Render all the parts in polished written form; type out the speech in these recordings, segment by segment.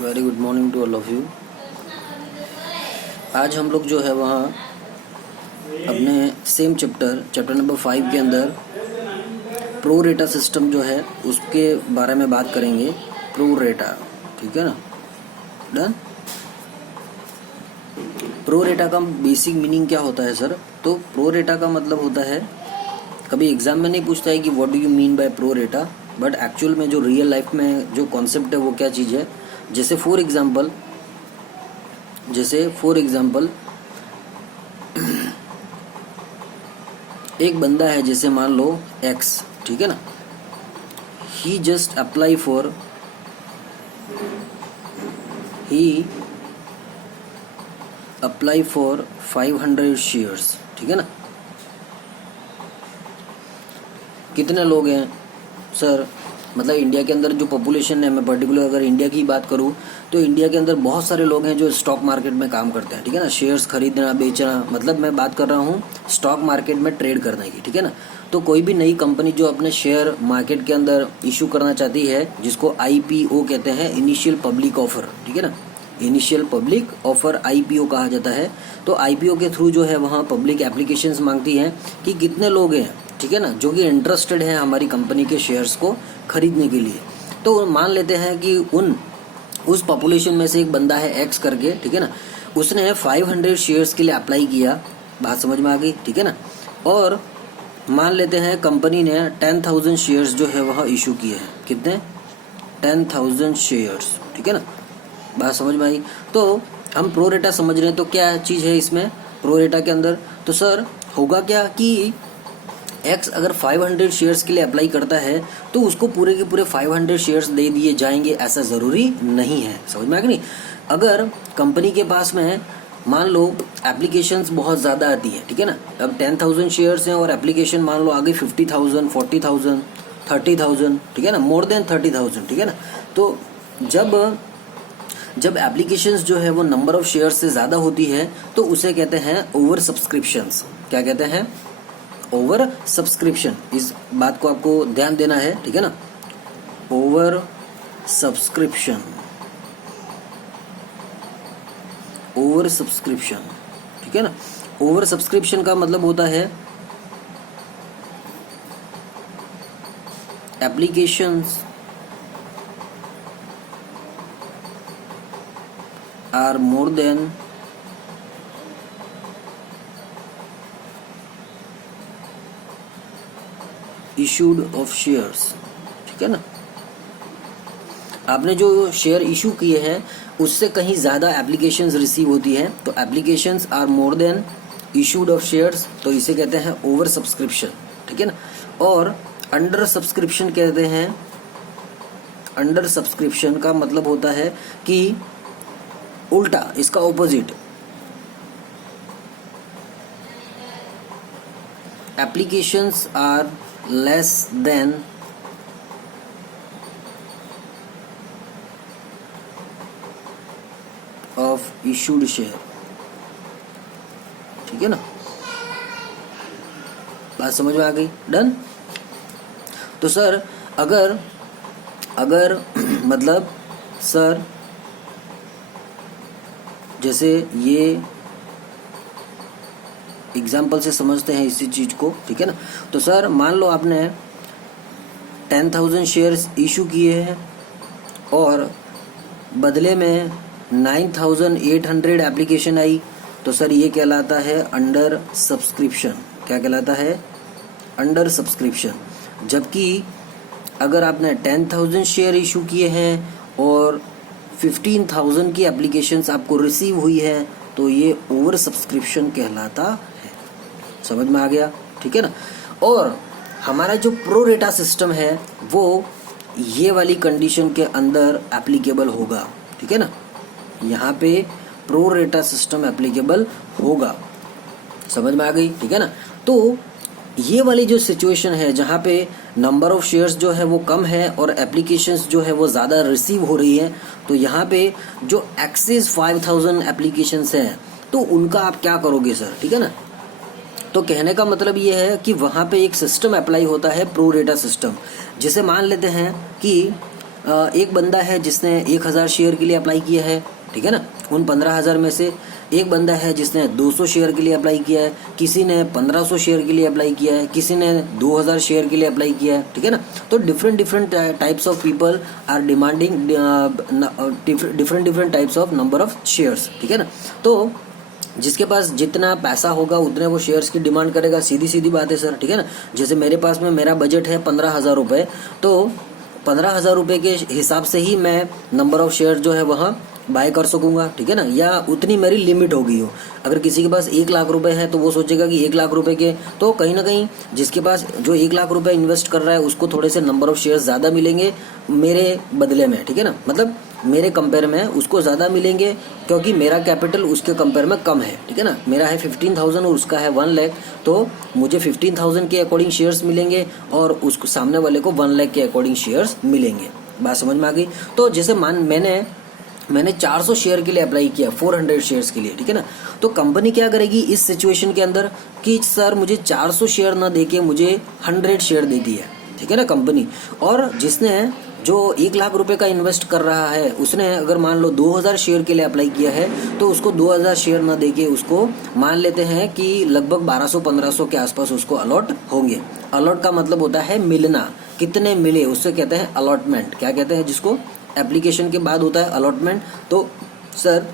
Very good morning to all of you. आज हम लोग जो है वहाँ अपने सेम चैप्टर नंबर 5 के अंदर प्रो रेटा सिस्टम जो है उसके बारे में बात करेंगे। प्रो रेटा, ठीक है ना, डन। प्रो रेटा का बेसिक मीनिंग क्या होता है सर? तो प्रो रेटा का मतलब होता है, कभी एग्जाम में नहीं पूछता है कि what do you mean by pro रेटा, बट एक्चुअल में जो रियल लाइफ में जो कॉन्सेप्ट है वो क्या चीज़ है। जैसे फॉर एग्जाम्पल एक बंदा है, जैसे मान लो एक्स, ठीक है ना, ही जस्ट अप्लाई फॉर 500 शेयर्स, ठीक है ना। कितने लोग हैं सर? मतलब इंडिया के अंदर जो पॉपुलेशन है, मैं पर्टिकुलर अगर इंडिया की बात करूं तो इंडिया के अंदर बहुत सारे लोग हैं जो स्टॉक मार्केट में काम करते हैं, ठीक है ना। शेयर्स खरीदना बेचना, मतलब मैं बात कर रहा हूं स्टॉक मार्केट में ट्रेड करने की, ठीक है ना। तो कोई भी नई कंपनी जो अपने शेयर मार्केट के अंदर इशू करना चाहती है, जिसको IPO कहते हैं, इनिशियल पब्लिक ऑफर, ठीक है ना, इनिशियल पब्लिक ऑफर IPO कहा जाता है। तो IPO के थ्रू जो है वहाँ पब्लिक एप्लीकेशंस मांगती हैं कि कितने लोग हैं, ठीक है ना, जो कि इंटरेस्टेड हैं हमारी कंपनी के शेयर्स को खरीदने के लिए। तो मान लेते हैं कि उस पॉपुलेशन में से एक बंदा है एक्स करके, ठीक है ना, उसने 500 शेयर्स के लिए अप्लाई किया। बात समझ में आ गई, ठीक है ना। और मान लेते हैं कंपनी ने 10,000 शेयर्स जो है वहाँ इशू किए हैं। कितने? 10,000 शेयर्स, ठीक है ना। बात समझ में आई। तो हम प्रो रेटा समझ रहे हैं, तो क्या चीज़ है इसमें प्रो रेटा के अंदर? तो सर होगा क्या कि एक्स अगर 500 शेयर्स के लिए अप्लाई करता है तो उसको पूरे के पूरे 500 शेयर्स दे दिए जाएंगे, ऐसा ज़रूरी नहीं है। समझ में आ गई नहीं? अगर कंपनी के पास में मान लो एप्लीकेशंस बहुत ज़्यादा आती है, ठीक है ना, अब 10,000 शेयर्स हैं और एप्लीकेशन मान लो आगे 50,000, 40,000, 30,000, ठीक है ना, मोर देन 30,000, ठीक है ना। तो जब एप्लीकेशंस जो है वो नंबर ऑफ शेयर्स से ज़्यादा होती है तो उसे कहते हैं ओवर सब्सक्रिप्शंस। क्या कहते हैं? Over subscription. इस बात को आपको ध्यान देना है, ठीक है ना। ओवर सब्सक्रिप्शन, ओवर सब्सक्रिप्शन, ठीक है ना। ओवर सब्सक्रिप्शन का मतलब होता है applications are more than issued of shares, ठीक है ना। आपने जो शेयर इशू किए हैं उससे कहीं ज़्यादा एप्लीकेशंस रिसीव होती हैं, तो applications are more than issued of shares, तो इसे कहते हैं ओवर सब्सक्रिप्शन, ठीक है ना। और अंडर सब्सक्रिप्शन कहते हैं। अंडर सब्सक्रिप्शन का मतलब होता है कि उल्टा, इसका opposite, applications are less than of issued share, ठीक है ना। बात समझ में आ गई? डन। तो सर अगर मतलब सर जैसे ये एग्जाम्पल से समझते हैं इसी चीज को, ठीक है ना। तो सर मान लो आपने 10,000 शेयर्स इशू किए हैं और बदले में 9,800 एप्लीकेशन आई, तो सर ये कहलाता है अंडर सब्सक्रिप्शन। क्या कहलाता है? Under subscription. जबकि अगर आपने 10,000 शेयर इशू किए हैं और 15,000 की एप्लीकेशंस आपको रिसीव हुई है, तो ये ओवर सब्सक्रिप्शन कहलाता है। समझ में आ गया, ठीक है ना। और हमारा जो प्रो रेटा सिस्टम है वो ये वाली कंडीशन के अंदर एप्लीकेबल होगा, ठीक है ना। यहाँ पे प्रो रेटा सिस्टम एप्लीकेबल होगा। समझ में आ गई, ठीक है ना। तो ये वाली जो सिचुएशन है जहाँ पे नंबर ऑफ शेयर्स जो है वो कम है और एप्लीकेशंस जो है वो ज़्यादा रिसीव हो रही है, तो यहाँ पे जो एक्सेस 5,000 एप्लीकेशंस हैं तो उनका आप क्या करोगे सर, ठीक है ना। तो कहने का मतलब ये है कि वहाँ पे एक सिस्टम अप्लाई होता है, प्रो रेटा सिस्टम। जैसे मान लेते हैं कि एक बंदा है जिसने 1000 शेयर के लिए अप्लाई किया है, ठीक है ना। उन 15,000 में से एक बंदा है जिसने 200 शेयर के लिए अप्लाई किया है, किसी ने 1500 शेयर के लिए अप्लाई किया है, किसी ने 2000 शेयर के लिए अप्लाई किया है, ठीक है ना। तो different types of people are demanding different types of number of shares, ठीक है ना। तो जिसके पास जितना पैसा होगा उतने वो शेयर्स की डिमांड करेगा, सीधी सीधी बात है सर, ठीक है ना। जैसे मेरे पास में मेरा बजट है 15,000 रुपये, तो 15,000 रुपये के हिसाब से ही मैं नंबर ऑफ शेयर जो है वहाँ बाय कर सकूंगा, ठीक है ना, या उतनी मेरी लिमिट होगी हो। अगर किसी के पास 1 लाख रुपए है तो वो सोचेगा कि 1 लाख रुपए के, तो कहीं ना कहीं जिसके पास जो 1 लाख रुपए इन्वेस्ट कर रहा है उसको थोड़े से नंबर ऑफ शेयर ज्यादा मिलेंगे मेरे बदले में, ठीक है ना, मतलब मेरे कंपेयर में उसको ज्यादा मिलेंगे क्योंकि मेरा कैपिटल उसके कंपेयर में कम है, ठीक है ना। मेरा है 15,000 और उसका है 1 लाख, तो मुझे 15,000 के अकॉर्डिंग शेयर्स मिलेंगे और उसको सामने वाले को 1 लाख के अकॉर्डिंग शेयर्स मिलेंगे। बात समझ में आ गई। तो जैसे मैंने 400 शेयर के लिए अप्लाई किया, 400 शेयर्स के लिए, ठीक है ना। तो कंपनी क्या करेगी इस सिचुएशन के अंदर कि सर मुझे 400 शेयर ना देके मुझे 100 शेयर देती है, ठीक है ना कंपनी। और जिसने जो 1 लाख रुपए का इन्वेस्ट कर रहा है उसने अगर मान लो 2000 शेयर के लिए अप्लाई किया है तो उसको 2000 शेयर ना देके उसको मान लेते हैं कि लगभग 1200-1500 के आसपास उसको अलॉट होंगे। अलॉट का मतलब होता है मिलना, कितने मिले उससे कहते हैं अलॉटमेंट। क्या कहते हैं जिसको एप्लीकेशन के बाद होता है अलॉटमेंट। तो सर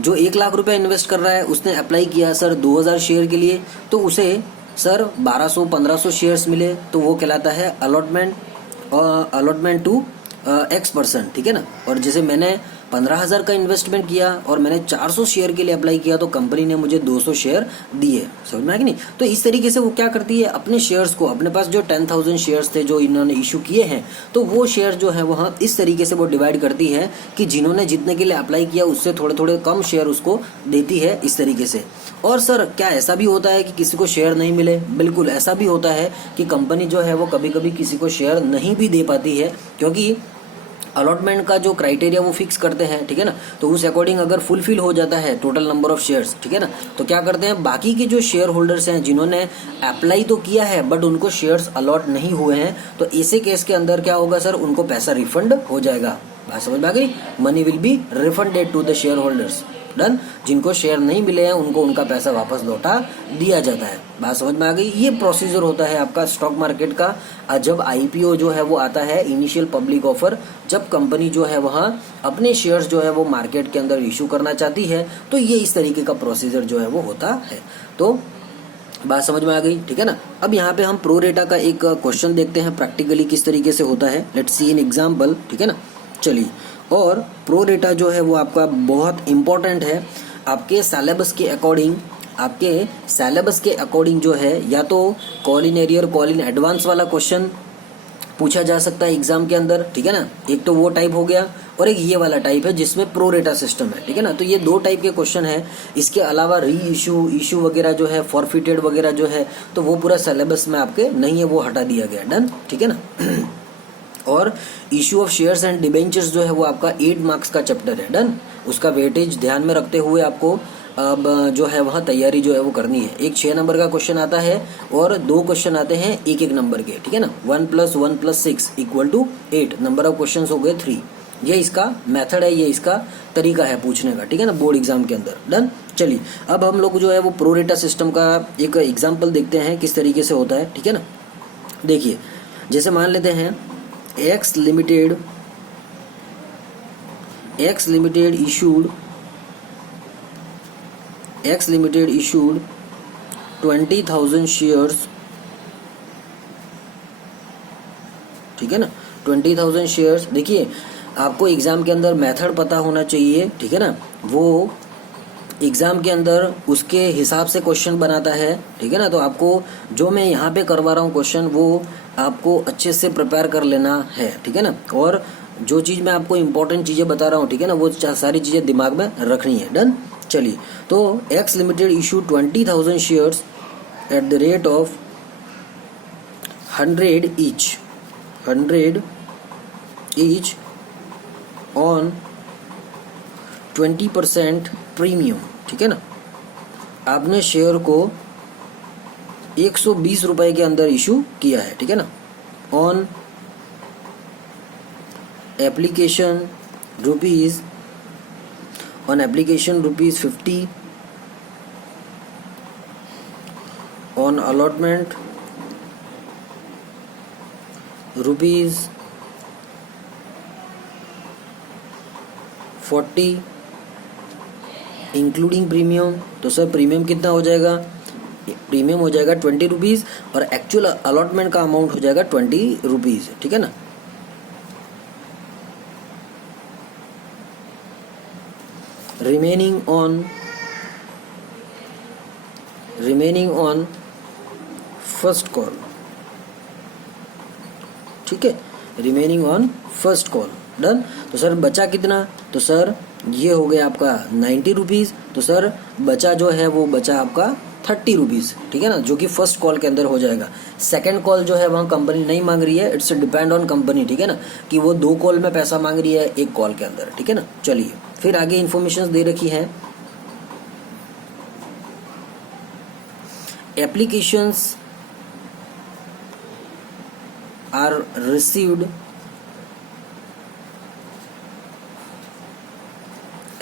जो 1 लाख रुपए इन्वेस्ट कर रहा है उसने अप्लाई किया सर 2000 शेयर के लिए, तो उसे सर 1200-1500 शेयर्स मिले, तो वो कहलाता है अलॉटमेंट टू X%, ठीक है ना। और जैसे मैंने 15,000 का इन्वेस्टमेंट किया और मैंने 400 शेयर के लिए अप्लाई किया तो कंपनी ने मुझे 200 शेयर दिए, समझ में आया कि नहीं। तो इस तरीके से वो क्या करती है अपने शेयर्स को, अपने पास जो 10,000 शेयर्स थे जो इन्होंने इशू किए हैं, तो वो शेयर जो है वहाँ इस तरीके से वो डिवाइड करती है कि जिन्होंने जितने के लिए अप्लाई किया उससे थोड़े थोड़े कम शेयर उसको देती है, इस तरीके से। और सर क्या ऐसा भी होता है कि किसी को शेयर नहीं मिले? बिल्कुल ऐसा भी होता है कि कंपनी जो है वो कभी कभी किसी को शेयर नहीं भी दे पाती है, क्योंकि अलॉटमेंट का जो क्राइटेरिया वो फिक्स करते हैं, ठीक है ना। तो उस अकॉर्डिंग अगर फुलफिल हो जाता है टोटल नंबर ऑफ शेयर्स, ठीक है ना, तो क्या करते हैं बाकी के जो शेयर होल्डर्स हैं जिन्होंने अप्लाई तो किया है बट उनको शेयर्स अलॉट नहीं हुए हैं, तो ऐसे केस के अंदर क्या होगा सर, उनको पैसा रिफंड हो जाएगा। बात समझ में आ गई? Money will be refunded to the shareholders. Done. जिनको शेयर नहीं मिले हैं उनको उनका पैसा वापस लौटा दिया जाता है। बात समझ में आ गई? ये प्रोसीजर होता है आपका स्टॉक मार्केट का। जब आईपीओ जो है वो आता है, इनिशियल पब्लिक ऑफर, जब कंपनी जो है वहाँ अपने शेयर्स जो है वो मार्केट के अंदर इशू करना चाहती है, तो ये इस तरीके का प्रोसीजर जो है वो होता है। तो बात समझ में आ गई, ठीक है ना। अब यहाँ पे हम प्रो रेटा का एक क्वेश्चन देखते हैं प्रैक्टिकली किस तरीके से होता है। लेट्स सी एन एग्जांपल, ठीक है ना। चलिए, और प्रो रेटा जो है वो आपका बहुत इंपॉर्टेंट है आपके सिलेबस के अकॉर्डिंग। आपके सिलेबस के अकॉर्डिंग जो है या तो call in arrear, call in advance वाला क्वेश्चन पूछा जा सकता है एग्जाम के अंदर, ठीक है ना। एक तो वो टाइप हो गया और एक ये वाला टाइप है जिसमें प्रो रेटा सिस्टम है, ठीक है ना। तो ये 2 टाइप के क्वेश्चन है। इसके अलावा री इशू वगैरह जो है, फॉरफिटेड वगैरह जो है, तो वो पूरा सिलेबस में आपके नहीं है, वो हटा दिया गया। डन, ठीक है ना। और issue of shares and debentures जो है वो आपका 8 मार्क्स का चैप्टर है। डन। उसका वेटेज ध्यान में रखते हुए आपको अब जो है वहाँ तैयारी जो है वो करनी है। एक 6 नंबर का क्वेश्चन आता है और 2 क्वेश्चन आते हैं 1-1 नंबर के, ठीक है ना। 1 + 1 + 6 = 8 नंबर ऑफ क्वेश्चन हो गए 3। ये इसका मेथड है, ये इसका तरीका है पूछने का, ठीक है ना, बोर्ड एग्जाम के अंदर। डन। चलिए, अब हम लोग जो है वो प्रो रेटा सिस्टम का एक एग्जाम्पल देखते हैं किस तरीके से होता है, ठीक है ना। देखिए, जैसे मान लेते हैं X Limited issued 20,000 शेयर्स, ठीक है ना, 20,000 शेयर्स। देखिए, आपको एग्जाम के अंदर मेथड पता होना चाहिए, ठीक है ना। वो एग्जाम के अंदर उसके हिसाब से क्वेश्चन बनाता है, ठीक है ना। तो आपको जो मैं यहाँ पे करवा रहा हूँ क्वेश्चन, वो आपको अच्छे से प्रिपेयर कर लेना है, ठीक है ना। और जो चीज़ मैं आपको इंपॉर्टेंट चीज़ें बता रहा हूँ, ठीक है ना, वो सारी चीज़ें दिमाग में रखनी है। डन। चलिए, तो X Limited issued 20,000 shares at the rate of 100 each on 20% premium, ठीक है ना। आपने शेयर को 120 रुपए के अंदर इशू किया है, ठीक है ना, on application rupees, on application rupees 50, on allotment rupees 40 including premium. तो सर प्रीमियम कितना हो जाएगा? प्रीमियम हो जाएगा 20 रुपीज़ और एक्चुअल अलॉटमेंट का अमाउंट हो जाएगा 20 रुपीज़, ठीक है ना। रिमेनिंग ऑन फर्स्ट कॉल, ठीक है, remaining on first call, done. तो सर बचा कितना? तो सर ये हो गया आपका 90 रुपीज़। तो सर बचा जो है वो बचा आपका 30 रुपीज़, ठीक है ना, जो कि फर्स्ट कॉल के अंदर हो जाएगा। सेकंड कॉल जो है वहाँ कंपनी नहीं मांग रही है, इट्स डिपेंड ऑन कंपनी, ठीक है ना, कि वो 2 कॉल में पैसा मांग रही है 1 कॉल के अंदर, ठीक है ना। चलिए फिर आगे इन्फॉर्मेशन दे रखी है। Applications are received,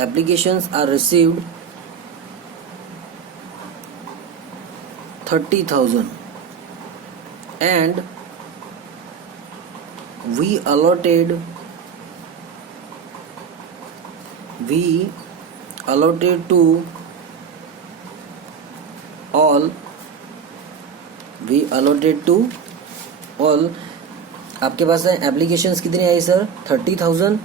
applications are received 30,000 and we allotted to all, आपके पास है एप्लीकेशंस कितनी आई सर? 30,000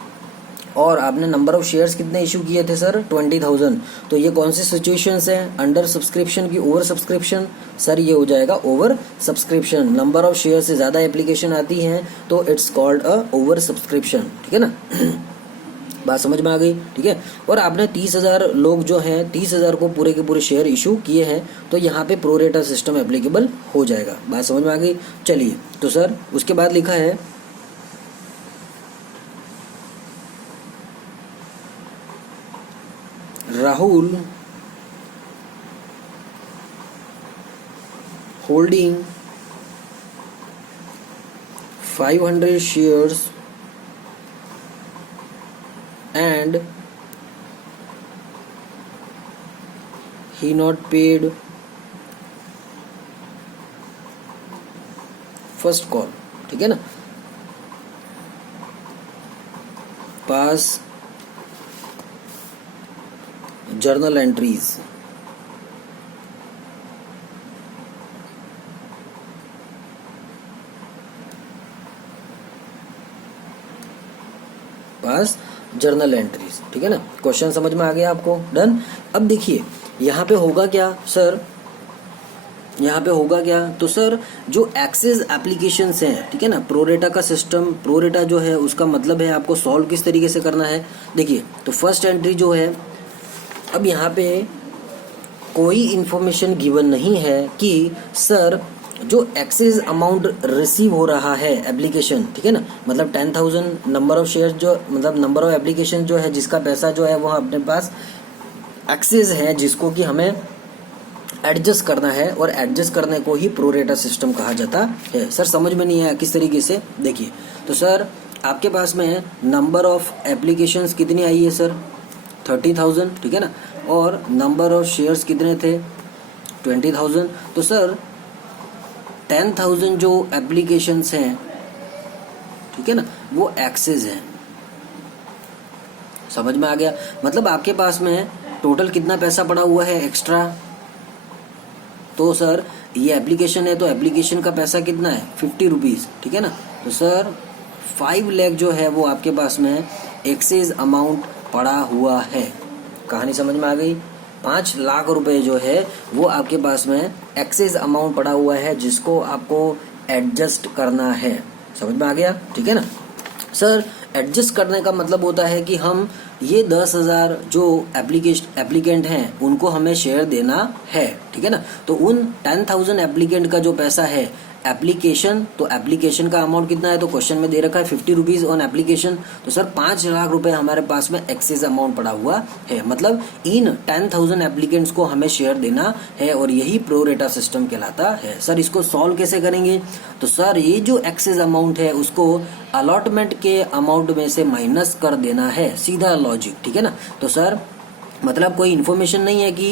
और आपने नंबर ऑफ शेयर्स कितने इशू किए थे सर? 20,000। तो ये कौन सी सिचुएशंस है? अंडर सब्सक्रिप्शन की ओवर सब्सक्रिप्शन? सर ये हो जाएगा over subscription. Number of share से ज़्यादा एप्लीकेशन आती हैं तो it's called a over subscription, ठीक है ना। बात समझ में आ गई, ठीक है। और आपने 30,000 लोग जो हैं 30,000 को पूरे के पूरे शेयर इशू किए हैं तो यहाँ पे प्रोरेटा सिस्टम एप्लीकेबल हो जाएगा। बात समझ में आ गई। चलिए तो सर उसके बाद लिखा है Rahul holding 500 shares and he not paid first call, ठीक है ना। पास जर्नल एंट्रीज, पास जर्नल एंट्रीज, ठीक है ना। क्वेश्चन समझ में आ गया आपको? डन। अब देखिए यहाँ पे होगा क्या सर, यहाँ पे होगा क्या? तो सर जो एक्सेस एप्लीकेशंस हैं, ठीक है ना, प्रोरेटा का सिस्टम, प्रोरेटा जो है उसका मतलब है आपको सॉल्व किस तरीके से करना है। देखिए तो फर्स्ट एंट्री जो है, अब यहाँ पे कोई इंफॉर्मेशन गिवन नहीं है कि सर जो एक्सेस अमाउंट रिसीव हो रहा है एप्लीकेशन, ठीक है ना, मतलब 10,000 नंबर ऑफ शेयर जो, मतलब नंबर ऑफ एप्लीकेशन जो है जिसका पैसा जो है वो अपने पास एक्सेस है जिसको कि हमें एडजस्ट करना है, और एडजस्ट करने को ही प्रोरेटा सिस्टम कहा जाता है। सर समझ में नहीं आया किस तरीके से? देखिए तो सर आपके पास में नंबर ऑफ एप्लीकेशंस कितनी आई है सर? 30,000, ठीक है ना, और नंबर ऑफ शेयर्स कितने थे? 20,000। तो सर 10,000 जो एप्लीकेशंस हैं, ठीक है ना, वो एक्सेस हैं। समझ में आ गया? मतलब आपके पास में टोटल कितना पैसा पड़ा हुआ है एक्स्ट्रा? तो सर ये एप्लीकेशन है तो एप्लीकेशन का पैसा कितना है? 50 रुपीज़, ठीक है ना। तो सर 5 लाख जो है वो आपके पास में एक्सेस अमाउंट पड़ा हुआ है। कहानी समझ में आ गई? 5 लाख रुपए जो है वो आपके पास में एक्सेस अमाउंट पड़ा हुआ है जिसको आपको एडजस्ट करना है। समझ में आ गया? ठीक है ना सर। एडजस्ट करने का मतलब होता है कि हम ये 10,000 जो एप्लीकेंट हैं उनको हमें शेयर देना है, ठीक है ना। तो उन 10,000 एप्लीकेंट का जो पैसा है एप्लीकेशन, तो एप्लीकेशन का अमाउंट कितना है, तो क्वेश्चन में दे रखा है 50 रुपीज ऑन एप्लीकेशन। तो सर 5 लाख रुपए हमारे पास में एक्सेस अमाउंट पड़ा हुआ है, मतलब इन 10,000 एप्लीकेंट्स को हमें शेयर देना है और यही प्रो रेटा सिस्टम कहलाता है। सर इसको सॉल्व कैसे करेंगे, तो सर ये जो एक्सेस अमाउंट है उसको अलॉटमेंट के अमाउंट में से माइनस कर देना है, सीधा लॉजिक, ठीक है ना। तो सर मतलब कोई इन्फॉर्मेशन नहीं है कि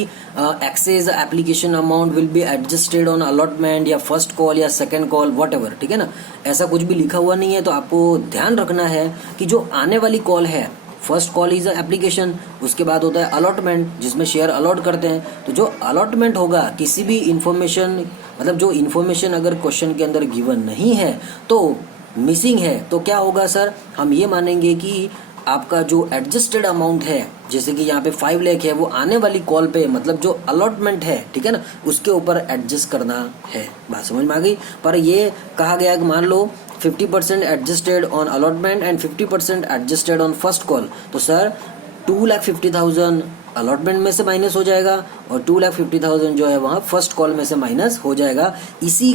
excess application amount will be adjusted on allotment या फर्स्ट कॉल या सेकंड कॉल व्हाटएवर, ठीक है ना, ऐसा कुछ भी लिखा हुआ नहीं है। तो आपको ध्यान रखना है कि जो आने वाली कॉल है, फर्स्ट कॉल इज एप्लीकेशन, उसके बाद होता है अलॉटमेंट जिसमें शेयर अलॉट करते हैं। तो जो अलॉटमेंट होगा किसी भी इंफॉर्मेशन, मतलब जो इन्फॉर्मेशन अगर क्वेश्चन के अंदर गिवन नहीं है तो मिसिंग है, तो क्या होगा सर, हम ये मानेंगे कि आपका जो एडजस्टेड अमाउंट है, जैसे कि यहाँ पे 5 लाख है, वो आने वाली कॉल पे, मतलब जो अलॉटमेंट है, ठीक है ना, उसके ऊपर एडजस्ट करना है। बात समझ में आ गई। पर ये कहा गया कि मान लो 50% adjusted on allotment and 50% adjusted on first call, तो सर 2,50,000 अलॉटमेंट में से माइनस हो जाएगा और 2,50,000 जो है वहाँ फर्स्ट कॉल में से माइनस हो जाएगा। इसी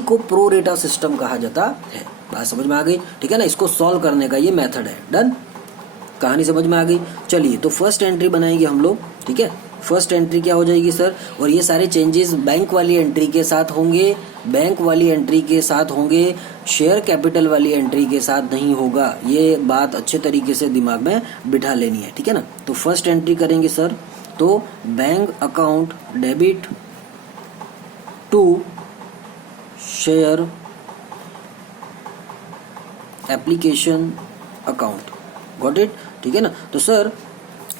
को प्रो रेटा सिस्टम कहा जाता है। बात समझ में आ गई, ठीक है ना। इसको सॉल्व करने का ये मेथड है। डन, कहानी समझ में आ गई। चलिए तो फर्स्ट एंट्री बनाएंगे हम लोग, ठीक है। फर्स्ट एंट्री क्या हो जाएगी सर, और ये सारे चेंजेस बैंक वाली एंट्री के साथ होंगे, बैंक वाली एंट्री के साथ होंगे, शेयर कैपिटल वाली एंट्री के साथ नहीं होगा। ये बात अच्छे तरीके से दिमाग में बिठा लेनी है, ठीक है ना। तो फर्स्ट एंट्री करेंगे सर, तो bank account debit to share application account, got it, ठीक है ना। तो सर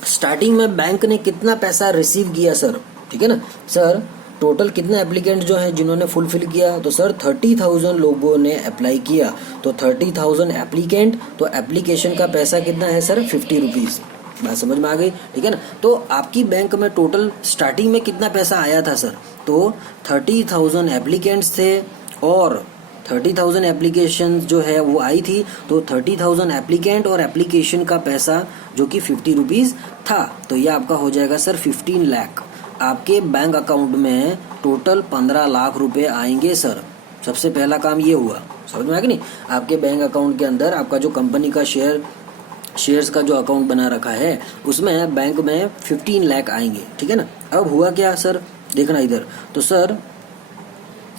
स्टार्टिंग में बैंक ने कितना पैसा रिसीव किया सर, ठीक है ना। सर टोटल कितने एप्लीकेंट जो हैं जिन्होंने फुलफिल किया, तो सर 30,000 लोगों ने अप्लाई किया, तो 30,000 एप्लीकेंट, तो एप्लीकेशन का पैसा कितना है सर 50 रुपीज। बात समझ में आ गई, ठीक है ना। तो आपकी बैंक में टोटल स्टार्टिंग में कितना पैसा आया था सर, तो 30,000 एप्लीकेंट्स थे और 30,000 एप्लीकेशन जो है वो आई थी, तो 30,000 एप्लीकेंट और एप्लीकेशन का पैसा जो कि 50 रुपीज था, तो ये आपका हो जाएगा सर 15 लाख। आपके बैंक अकाउंट में टोटल 15 लाख रुपए आएंगे सर। सबसे पहला काम ये हुआ, समझ में आ गया नहीं। आपके बैंक अकाउंट के अंदर आपका जो कंपनी का शेयर्स का जो अकाउंट बना रखा है उसमें बैंक में 15 लाख आएंगे, ठीक है ना। अब हुआ क्या सर, देखना इधर, तो सर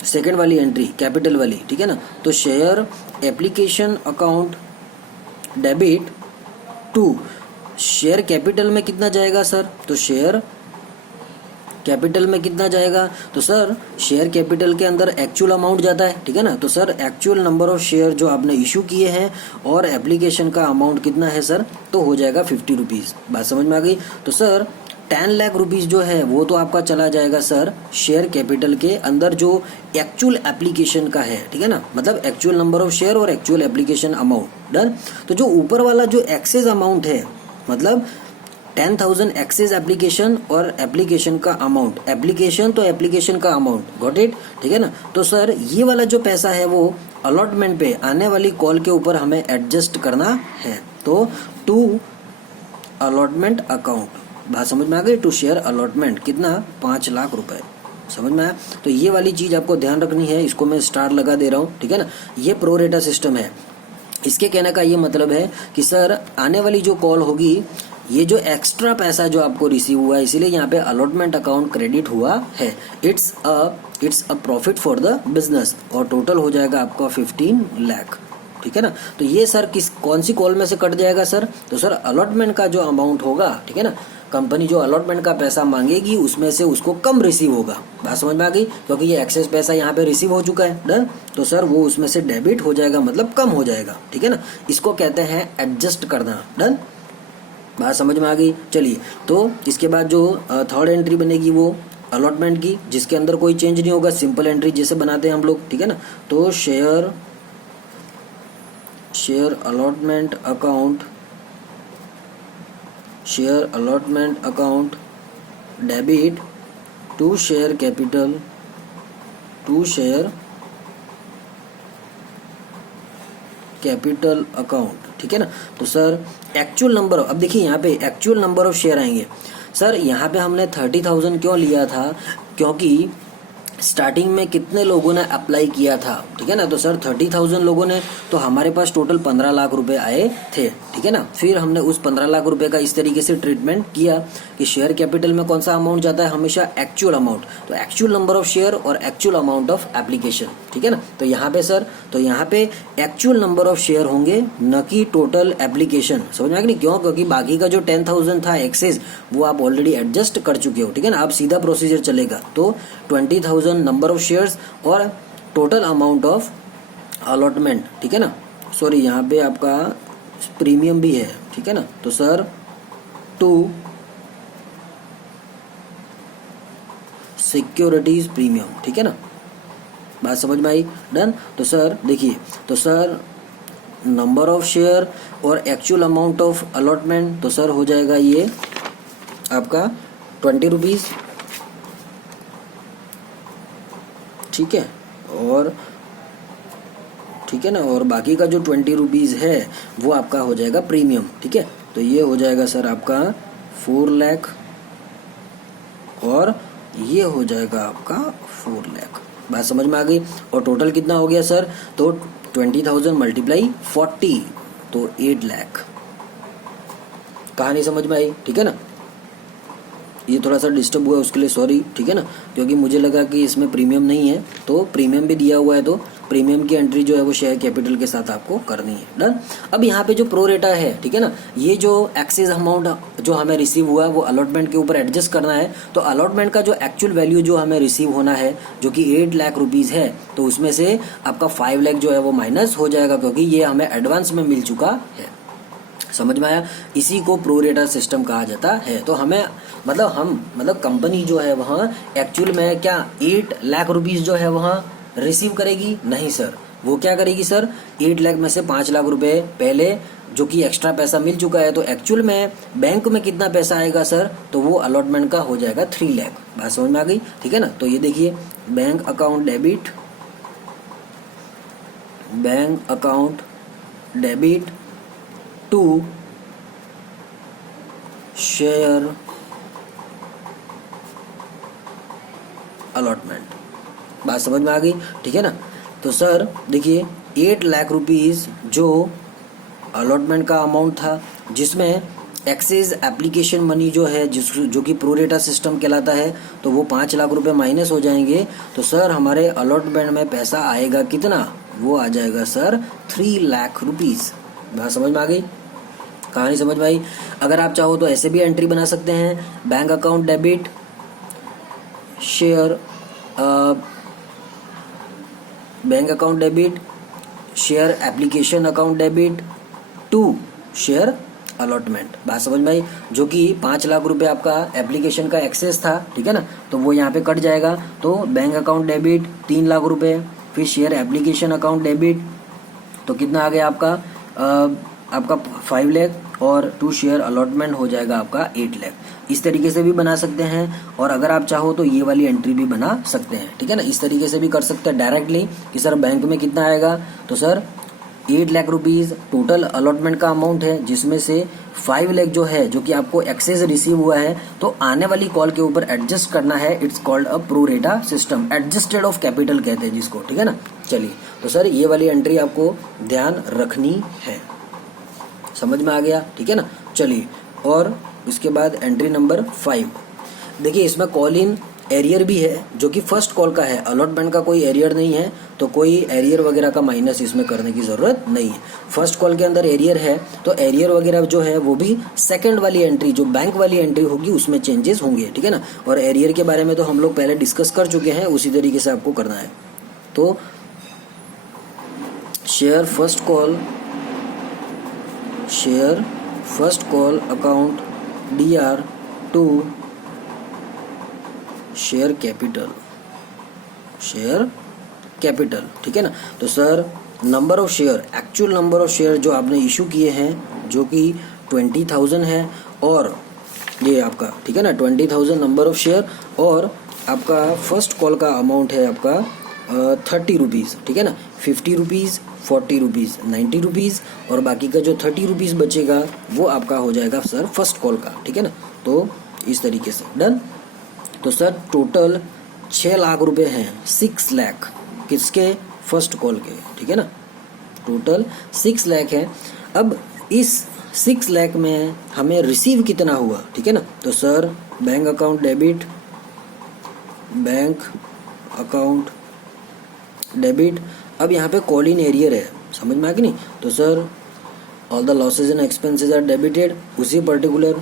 सेकेंड वाली एंट्री कैपिटल वाली, ठीक है ना। तो share application account debit to share capital में कितना जाएगा सर, तो शेयर कैपिटल में कितना जाएगा, तो सर शेयर कैपिटल के अंदर एक्चुअल अमाउंट जाता है, ठीक है ना। तो sir actual number of share जो आपने इशू किए हैं और एप्लीकेशन का अमाउंट कितना है सर, तो हो जाएगा 50 रुपीज। बात समझ में आ गई। तो सर 10 लाख रुपीज जो है वो तो आपका चला जाएगा सर शेयर कैपिटल के अंदर जो एक्चुअल एप्लीकेशन का है, ठीक है ना, मतलब एक्चुअल नंबर ऑफ शेयर और एक्चुअल एप्लीकेशन अमाउंट। डन। तो जो ऊपर वाला जो एक्सेस अमाउंट है, मतलब 10,000 एक्सेस एप्लीकेशन और एप्लीकेशन का अमाउंट, एप्लीकेशन तो एप्लीकेशन का अमाउंट, गॉट इट, ठीक है ना। तो सर ये वाला जो पैसा है वो अलॉटमेंट पे आने वाली कॉल के ऊपर हमें एडजस्ट करना है, तो टू अलॉटमेंट अकाउंट। बात समझ में आ गई। टू शेयर अलॉटमेंट कितना, 5 लाख रुपए। समझ में आया। तो ये वाली चीज आपको ध्यान रखनी है, इसको मैं स्टार लगा दे रहा हूँ, ठीक है ना। ये प्रो रेटा सिस्टम है। इसके कहने का ये मतलब है कि सर आने वाली जो कॉल होगी, ये जो एक्स्ट्रा पैसा जो आपको रिसीव हुआ है, इसीलिए यहाँ पे अलॉटमेंट अकाउंट क्रेडिट हुआ है। It's a profit for the business और टोटल हो जाएगा आपका 15 लाख, ठीक है ना। तो ये सर कौन सी कॉल में से कट जाएगा सर, तो सर अलॉटमेंट का जो अमाउंट होगा, ठीक है ना, कंपनी जो अलॉटमेंट का पैसा मांगेगी उसमें से उसको कम रिसीव होगा। बात समझ में आ गई, क्योंकि ये एक्सेस पैसा यहाँ पे रिसीव हो चुका है। डन। तो सर वो उसमें से डेबिट हो जाएगा, मतलब कम हो जाएगा, ठीक है ना। इसको कहते हैं एडजस्ट करना। डन। बात समझ में आ गई। चलिए तो इसके बाद जो थर्ड एंट्री बनेगी वो अलॉटमेंट की, जिसके अंदर कोई चेंज नहीं होगा, सिंपल एंट्री जैसे बनाते हैं हम लोग, ठीक है ना। तो share allotment account debit to share capital account, ठीक है ना। तो सर एक्चुअल नंबर, अब देखिए यहाँ पे एक्चुअल नंबर ऑफ शेयर आएंगे। सर यहाँ पे हमने 30,000 क्यों लिया था, क्योंकि स्टार्टिंग में कितने लोगों ने अप्लाई किया था, ठीक है ना, तो सर 30,000 लोगों ने, तो हमारे पास टोटल 15 लाख रुपए आए थे, ठीक है ना। फिर हमने उस 15 लाख रुपए का इस तरीके से ट्रीटमेंट किया कि शेयर कैपिटल में कौन सा अमाउंट जाता है, हमेशा एक्चुअल अमाउंट, तो एक्चुअल नंबर ऑफ शेयर और एक्चुअल अमाउंट ऑफ एप्लीकेशन, ठीक है ना। तो यहाँ पे सर, तो यहाँ पे एक्चुअल नंबर ऑफ शेयर होंगे, न कि टोटल एप्लीकेशन, समझ में आ गया क्यों, क्योंकि बाकी का जो 10,000 था एक्सेस वो आप ऑलरेडी एडजस्ट कर चुके हो, ठीक है ना। अब सीधा प्रोसीजर चलेगा, तो 20,000 नंबर ऑफ शेयर्स और टोटल अमाउंट ऑफ अलॉटमेंट, ठीक है ना। सॉरी, यहाँ पे आपका प्रीमियम भी है, ठीक है ना। तो सर 2 सिक्योरिटीज प्रीमियम, ठीक है ना, बात समझ में आई, डन। तो सर देखिए, तो सर नंबर ऑफ शेयर और एक्चुअल अमाउंट ऑफ अलॉटमेंट, तो सर हो जाएगा ये आपका 20 रुपीज, ठीक है, और ठीक है ना, और बाकी का जो 20 रुपीज है वो आपका हो जाएगा प्रीमियम, ठीक है। तो ये हो जाएगा सर आपका 4 लाख और ये हो जाएगा आपका 4 लाख, बात समझ में आ गई। और टोटल कितना हो गया सर, तो 20,000 मल्टीप्लाई 40, तो 8 लाख। कहानी समझ में आई, ठीक है ना। ये थोड़ा सा डिस्टर्ब हुआ उसके लिए सॉरी, ठीक है ना, क्योंकि मुझे लगा कि इसमें प्रीमियम नहीं है, तो प्रीमियम भी दिया हुआ है, तो प्रीमियम की एंट्री जो है वो शेयर कैपिटल के साथ आपको करनी है, डन। अब यहाँ पे जो प्रो रेटा है, ठीक है ना, ये जो एक्सेस अमाउंट जो हमें रिसीव हुआ है वो अलॉटमेंट के ऊपर एडजस्ट करना है। तो अलॉटमेंट का जो एक्चुअल वैल्यू जो हमें रिसीव होना है, जो कि 8 लाख रुपीज है, तो उसमें से आपका 5 लाख जो है वो माइनस हो जाएगा, क्योंकि ये हमें एडवांस में मिल चुका है, समझ में आया। इसी को प्रोरेटा सिस्टम कहा जाता है। तो हमें मतलब कंपनी जो है वहाँ एक्चुअल में क्या 8 लाख रुपीज जो है वहाँ रिसीव करेगी, नहीं सर, वो क्या करेगी सर, 8 लाख में से 5 लाख रुपए पहले जो कि एक्स्ट्रा पैसा मिल चुका है, तो एक्चुअल में बैंक में कितना पैसा आएगा सर, तो वो अलॉटमेंट का हो जाएगा 3 लाख, बात समझ में आ गई, ठीक है ना। तो ये देखिए, bank account debit to share allotment, बात समझ में आ गई, ठीक है ना। तो सर देखिए, 8 लाख रुपीज जो अलॉटमेंट का अमाउंट था, जिसमें एक्सेस एप्लीकेशन मनी जो है जो कि प्रोरेटा सिस्टम कहलाता है, तो वो 5 लाख रुपए माइनस हो जाएंगे। तो सर हमारे अलॉटमेंट में पैसा आएगा कितना, वो आ जाएगा सर 3 लाख रुपीज, बात समझ में आ गई, कहानी समझ में आई। अगर आप चाहो तो ऐसे भी एंट्री बना सकते हैं, bank account debit share bank account debit share application account debit to share allotment, बात समझ में आई। जो कि 5 लाख रुपए आपका एप्लीकेशन का एक्सेस था, ठीक है ना, तो वो यहाँ पे कट जाएगा। तो बैंक अकाउंट डेबिट 3 लाख रुपए, फिर शेयर एप्लीकेशन अकाउंट डेबिट, तो कितना आ गया आपका 5 लाख, और टू शेयर अलॉटमेंट हो जाएगा आपका 8 लाख। इस तरीके से भी बना सकते हैं, और अगर आप चाहो तो ये वाली एंट्री भी बना सकते हैं, ठीक है ना। इस तरीके से भी कर सकते हैं डायरेक्टली कि सर बैंक में कितना आएगा, तो sir 8 lakh rupees total allotment का अमाउंट है, जिसमें से 5 लाख जो है, जो कि आपको एक्सेस रिसीव हुआ है, तो आने वाली कॉल के ऊपर एडजस्ट करना है। It's called a pro rata system, adjusted of capital कहते हैं जिसको, ठीक है ना। चलिए, तो सर ये वाली एंट्री आपको ध्यान रखनी है, समझ में आ गया, ठीक है ना। चलिए, और इसके बाद एंट्री नंबर 5, देखिए इसमें कॉल इन एरियर भी है, जो कि फर्स्ट कॉल का है, अलॉटमेंट का कोई एरियर नहीं है, तो कोई एरियर वगैरह का माइनस इसमें करने की जरूरत नहीं है। फर्स्ट कॉल के अंदर एरियर है, तो एरियर वगैरह जो है वो भी सेकंड वाली एंट्री, जो बैंक वाली एंट्री होगी उसमें चेंजेस होंगे, ठीक है ना। और एरियर के बारे में तो हम लोग पहले डिस्कस कर चुके हैं, उसी तरीके से आपको करना है। तो share first call account DR to share capital, ठीक है ना। तो sir number of share, actual number of share जो आपने इशू किए हैं, जो कि 20,000 है, और ये आपका, ठीक है ना, 20,000 नंबर ऑफ शेयर, और आपका फर्स्ट कॉल का अमाउंट है आपका 30 रुपीज़, ठीक है ना। 50 रुपीज़, 40 रुपीज़, 90 रुपीज़, और बाकी का जो 30 रुपीज़ बचेगा वो आपका हो जाएगा सर फर्स्ट कॉल का, ठीक है ना। तो इस तरीके से डन। तो सर टोटल 6 लाख रुपए हैं, 6 लाख किसके, फर्स्ट कॉल के, ठीक है ना, टोटल 6 लाख है। अब इस 6 लाख में हमें रिसीव कितना हुआ, ठीक है ना, तो sir bank account debit, bank account debit. अब यहाँ पे कॉल इन एरियर है, समझ में आ कि नहीं, तो sir all the losses and expenses are debited उसी पर्टिकुलर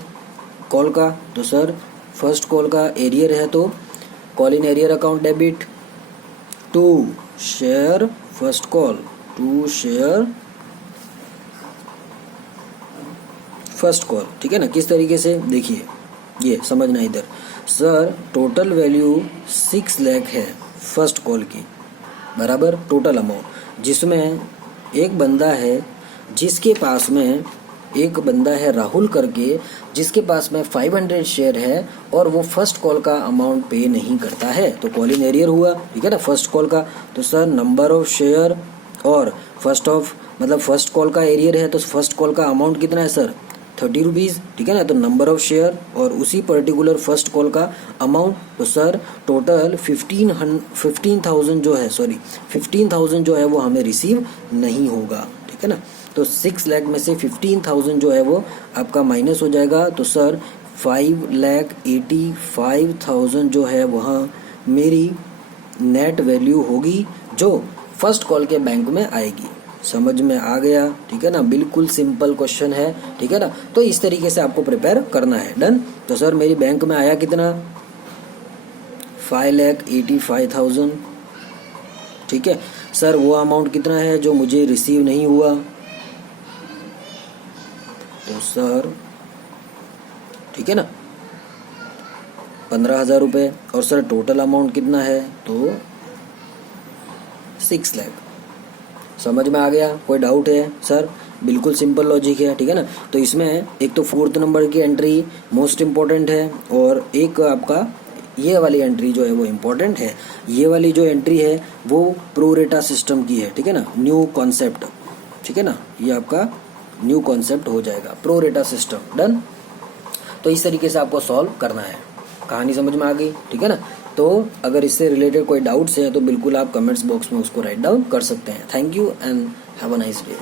कॉल का, तो सर फर्स्ट कॉल का एरियर है तो call in arrear account debit to share first call, to share first call, ठीक है ना। किस तरीके से, देखिए ये समझना इधर, सर टोटल वैल्यू 6 लाख है फर्स्ट कॉल की, बराबर टोटल अमाउंट, जिसमें एक बंदा है जिसके पास में, एक बंदा है राहुल करके, जिसके पास में 500 शेयर है और वो फर्स्ट कॉल का अमाउंट पे नहीं करता है, तो कॉल इन एरियर हुआ, ठीक है ना, फर्स्ट कॉल का। तो सर नंबर ऑफ शेयर और फर्स्ट कॉल का एरियर है, तो फर्स्ट कॉल का अमाउंट कितना है सर, 30 रुपीज़, ठीक है ना, तो नंबर ऑफ शेयर और उसी पर्टिकुलर फर्स्ट कॉल का अमाउंट, तो सर टोटल 15,000 जो है, सॉरी 15,000 जो है वो हमें रिसीव नहीं होगा, ठीक है ना। तो 6 लाख में से 15,000 जो है वो आपका माइनस हो जाएगा, तो सर 5,85,000 जो है वहाँ मेरी नेट वैल्यू होगी जो फर्स्ट कॉल के बैंक में आएगी। समझ में आ गया, ठीक है ना, बिल्कुल सिंपल क्वेश्चन है, ठीक है ना। तो इस तरीके से आपको प्रिपेयर करना है, डन। तो सर मेरी बैंक में आया कितना, 5,85,000, ठीक है। सर वो अमाउंट कितना है जो मुझे रिसीव नहीं हुआ, तो सर ठीक है ना 15,000 रुपये, और सर टोटल अमाउंट कितना है, तो 6 लाख। समझ में आ गया, कोई डाउट है सर, बिल्कुल सिंपल लॉजिक है, ठीक है ना। तो इसमें एक तो 4th नंबर की एंट्री मोस्ट इम्पोर्टेंट है, और एक आपका ये वाली एंट्री जो है वो इम्पोर्टेंट है। ये वाली जो एंट्री है वो प्रोरेटा सिस्टम की है, ठीक है ना, न्यू कॉन्सेप्ट, ठीक है ना, ये आपका न्यू कॉन्सेप्ट हो जाएगा प्रोरेटा सिस्टम, डन। तो इस तरीके से आपको सॉल्व करना है, कहानी समझ में आ गई, ठीक है ना। तो अगर इससे रिलेटेड कोई डाउट्स हैं तो बिल्कुल आप कमेंट्स बॉक्स में उसको राइट डाउन कर सकते हैं। Thank you and have a nice day.